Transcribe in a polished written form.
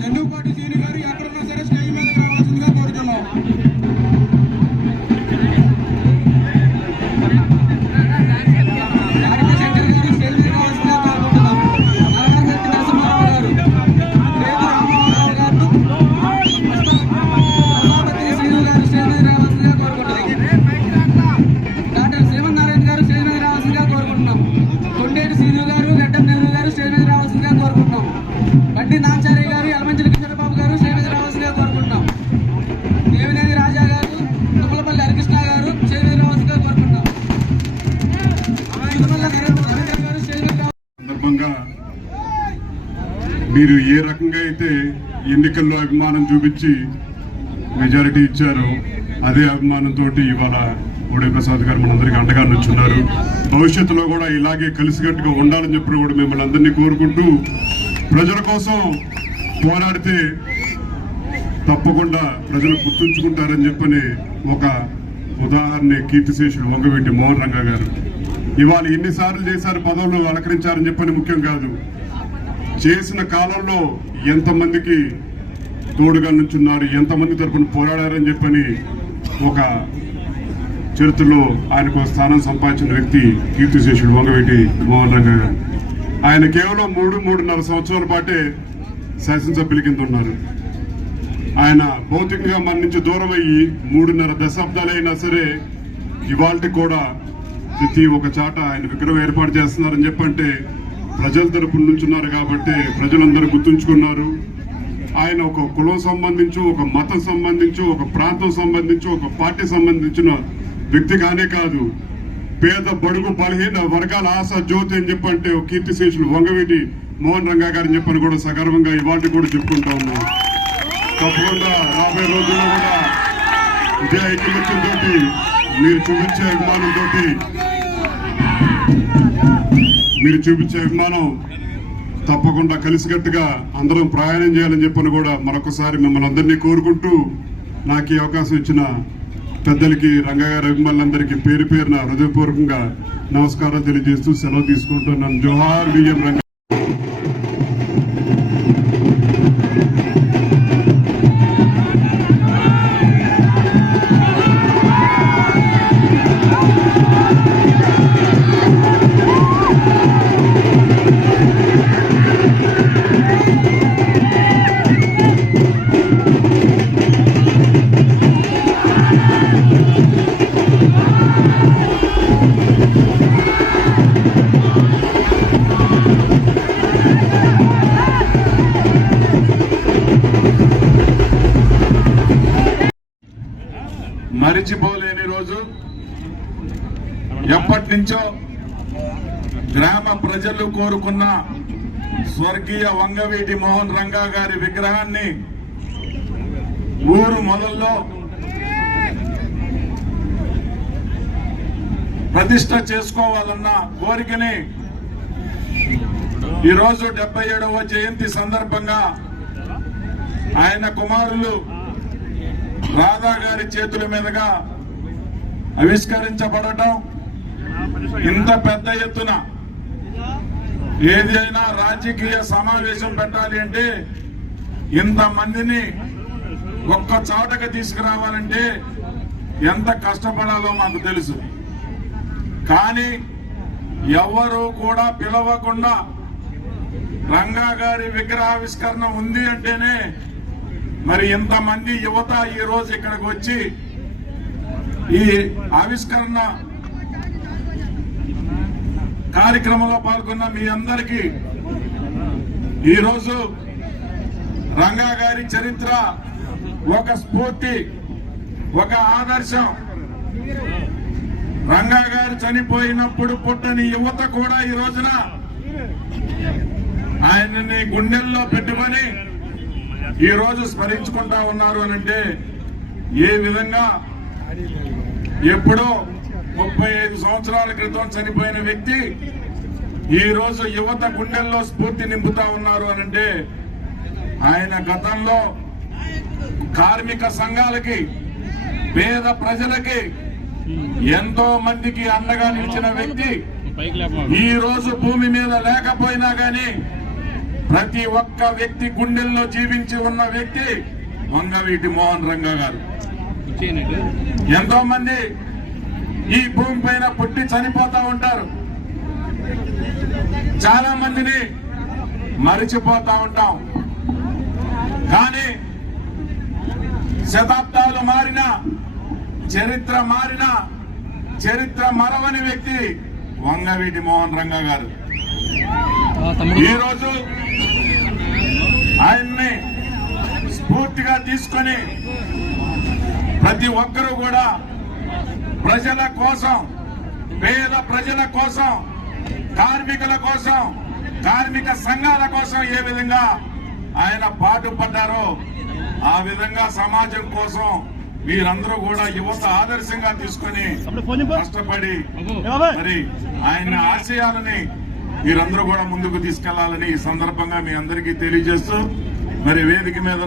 చెన్నుపాటి సీని గారు ఎక్కడున్నా సరే స్టేజ్ మీద రావాల్సిందిగా కోరుతున్నాం. మీరు ఏ రకంగా అయితే ఎన్నికల్లో అభిమానం చూపించి మెజారిటీ ఇచ్చారో అదే అభిమానంతో ఇవాళ ఓడే ప్రసాద్ గారు మనందరికీ అండగా నిల్చున్నారు. భవిష్యత్తులో కూడా ఇలాగే కలిసికట్టుగా ఉండాలని చెప్పి కూడా మిమ్మల్ని అందరినీ కోరుకుంటూ, ప్రజల కోసం పోరాడితే తప్పకుండా ప్రజలు గుర్తుంచుకుంటారని చెప్పని ఒక ఉదాహరణ కీర్తిశేషుడు వంగవీటి మోహన్ రంగా గారు. ఇవాళ ఎన్నిసార్లు చేశారు పదవులు అలంకరించారని చెప్పని ముఖ్యం కాదు, చేసిన కాలంలో ఎంతమందికి తోడుగా నుంచున్నారు, ఎంతమంది తరఫున పోరాడారని చెప్పని ఒక చరిత్రలో ఆయనకు స్థానం సంపాదించిన వ్యక్తి కీర్తిశేషుడు వంగవీటి మోహన్ రంగా గారు. ఆయన కేవలం 3.5 సంవత్సరాల పాటే శాసనసభ్యుల కింద ఉన్నారు. ఆయన భౌతికంగా మన నుంచి దూరం అయ్యి 3.5 దశాబ్దాలైనా సరే ఇవాళ కూడా ప్రతి ఒక చాట ఆయన విగ్రహం ఏర్పాటు చేస్తున్నారని చెప్పంటే ప్రజల తరపున నుంచున్నారు కాబట్టి ప్రజలందరూ గుర్తుంచుకున్నారు. ఆయన ఒక కులం సంబంధించి, ఒక మతం సంబంధించి, ఒక ప్రాంతం సంబంధించి, ఒక పార్టీ సంబంధించిన వ్యక్తి కానే కాదు, పేద బడుగు బలహీన వర్గాల ఆశ జ్యోతి అని చెప్పంటే కీర్తిశేషులు వంగవీటి మోహన్ రంగా గారిని చెప్పని కూడా సగర్వంగా ఇవాళ కూడా చెప్పుకుంటా ఉన్నాం. తప్పకుండా రాబోయే రోజుల్లో కూడా ఇదే ఐకమత్యంతో మీరు చూపించే అభిమానం తప్పకుండా కలిసికట్టుగా అందరం ప్రయాణం చేయాలని చెప్పని కూడా మరొకసారి మిమ్మల్ని అందరినీ కోరుకుంటూ, నాకు ఈ అవకాశం ఇచ్చిన పెద్దలకి, రంగా గారి అభిమానులందరికీ పేరు పేరున హృదయపూర్వకంగా నమస్కారం తెలియజేస్తూ సెలవు తీసుకుంటున్నాను. జోహార్ విఎం రంగా. మరిచిపోలేని రోజు. ఎప్పటి నుంచో గ్రామ ప్రజలు కోరుకున్న స్వర్గీయ వంగవీటి మోహన్ రంగా గారి విగ్రహాన్ని ఊరు మొదల్లో ప్రతిష్ట చేసుకోవాలన్న కోరికని ఈరోజు 77వ జయంతి సందర్భంగా ఆయన కుమారులు రాధా గారి చేతుల మీదుగా ఆవిష్కరించబడటం, ఇంత పెద్ద ఎత్తున ఏదైనా రాజకీయ సమావేశం పెట్టాలి అంటే ఇంతమందిని ఒక్క చోటకి తీసుకురావాలంటే ఎంత కష్టపడాలో మాకు తెలుసు. కానీ ఎవరు కూడా పిలవకుండా రంగా గారి విగ్రహావిష్కరణ ఉంది అంటేనే మరి ఇంతమంది యువత ఈ రోజు ఇక్కడికి వచ్చి ఈ ఆవిష్కరణ కార్యక్రమంలో పాల్గొన్న మీ అందరికీ ఈరోజు రంగా గారి చరిత్ర ఒక స్ఫూర్తి, ఒక ఆదర్శం. రంగా గారు చనిపోయినప్పుడు పుట్టని యువత కూడా ఈ రోజున ఆయనని గుండెల్లో పెట్టుకొని ఈ రోజు స్మరించుకుంటా ఉన్నారు అనంటే ఏ విధంగా ఎప్పుడో 35 సంవత్సరాల క్రితం చనిపోయిన వ్యక్తి ఈ రోజు యువత గుండెల్లో స్ఫూర్తి నింపుతా ఉన్నారు అనంటే ఆయన గతంలో కార్మిక సంఘాలకి, పేద ప్రజలకి ఎంతో మందికి అండగా నిలిచిన వ్యక్తి ఈ రోజు భూమి మీద లేకపోయినా గానీ ప్రతి ఒక్క వ్యక్తి గుండెల్లో జీవించి ఉన్న వ్యక్తి వంగవీటి మోహన్ రంగా గారు. ఎంతో మంది ఈ భూమి పైన పుట్టి చనిపోతా ఉంటారు. చాలా మందిని మరిచిపోతా ఉంటాం. కానీ శతాబ్దాలు మారిన, చరిత్ర మారిన, చరిత్ర మరవని వ్యక్తి వంగవీటి మోహన్ రంగా గారు. ఈరోజు ఆయన్ని స్ఫూర్తిగా తీసుకొని ప్రతి ఒక్కరూ కూడా ప్రజల కోసం, పేద ప్రజల కోసం, కార్మికుల కోసం, కార్మిక సంఘాల కోసం ఏ విధంగా ఆయన పాటుపడ్డారో ఆ విధంగా సమాజం కోసం మీరందరూ కూడా యువత ఆదర్శంగా తీసుకొని కష్టపడి మరి ఆయన ఆశయాలని మీరందరూ కూడా ముందుకు తీసుకెళ్లాలని ఈ సందర్భంగా మీ అందరికీ తెలియజేస్తూ మరి వేదిక మీద